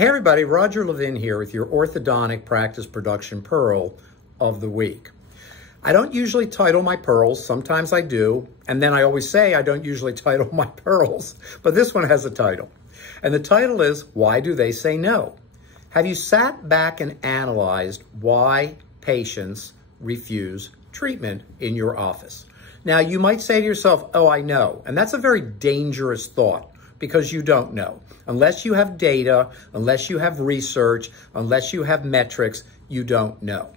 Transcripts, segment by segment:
Hey everybody, Roger Levin here with your Orthodontic Practice Production Pearl of the Week. I don't usually title my pearls, sometimes I do, and then I always say I don't usually title my pearls, but this one has a title. And the title is, Why Do They Say No? Have you sat back and analyzed why patients refuse treatment in your office? Now, you might say to yourself, oh, I know, and that's a very dangerous thought, because you don't know. Unless you have data, unless you have research, unless you have metrics, you don't know.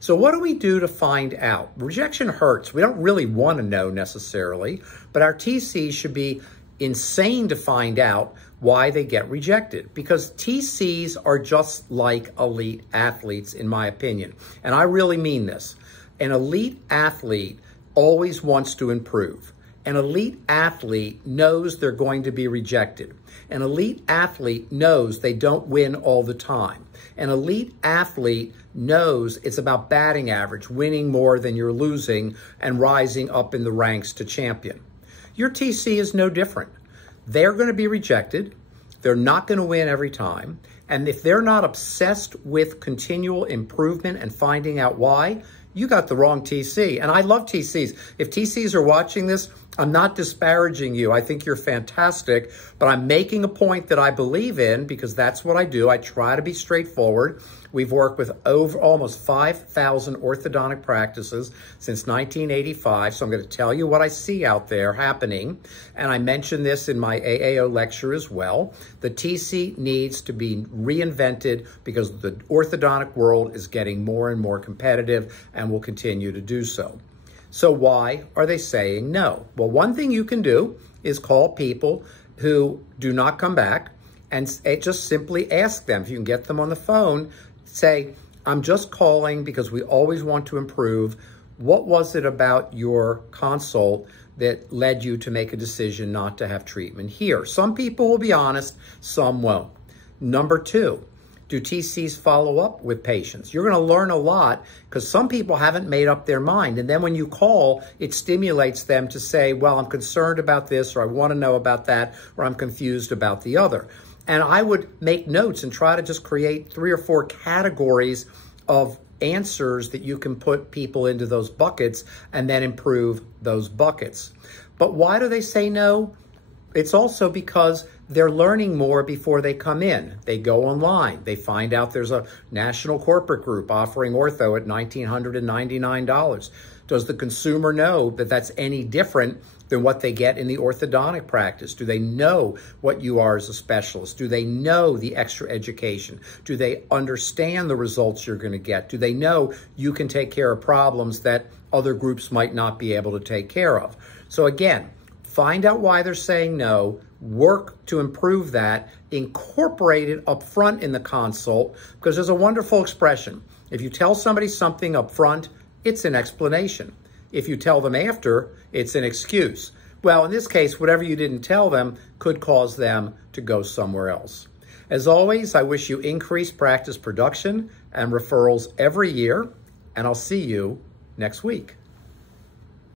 So what do we do to find out? Rejection hurts. We don't really want to know necessarily, but our TCs should be insane to find out why they get rejected, because TCs are just like elite athletes, in my opinion. And I really mean this. An elite athlete always wants to improve. An elite athlete knows they're going to be rejected. An elite athlete knows they don't win all the time. An elite athlete knows it's about batting average, winning more than you're losing, and rising up in the ranks to champion. Your TC is no different. They're going to be rejected. They're not going to win every time. And if they're not obsessed with continual improvement and finding out why, you got the wrong TC. And I love TCs. If TCs are watching this, I'm not disparaging you. I think you're fantastic, but I'm making a point that I believe in, because that's what I do. I try to be straightforward. We've worked with almost 5,000 orthodontic practices since 1985, so I'm going to tell you what I see out there happening. And I mentioned this in my AAO lecture as well. The TC needs to be reinvented because the orthodontic world is getting more and more competitive and will continue to do so. So why are they saying no? Well, one thing you can do is call people who do not come back and just simply ask them. If you can get them on the phone, say, I'm just calling because we always want to improve. What was it about your consult that led you to make a decision not to have treatment here? Some people will be honest, some won't. Number two, do TCs follow up with patients? You're going to learn a lot because some people haven't made up their mind. And then when you call, it stimulates them to say, well, I'm concerned about this, or I want to know about that, or I'm confused about the other. And I would make notes and try to just create 3 or 4 categories of answers that you can put people into those buckets and then improve those buckets. But why do they say no? It's also because they're learning more before they come in. They go online. They find out there's a national corporate group offering ortho at $1,999. Does the consumer know that that's any different than what they get in the orthodontic practice? Do they know what you are as a specialist? Do they know the extra education? Do they understand the results you're going to get? Do they know you can take care of problems that other groups might not be able to take care of? So again, find out why they're saying no, work to improve that, incorporate it up front in the consult, because there's a wonderful expression. If you tell somebody something up front, it's an explanation. If you tell them after, it's an excuse. Well, in this case, whatever you didn't tell them could cause them to go somewhere else. As always, I wish you increased practice production and referrals every year, and I'll see you next week.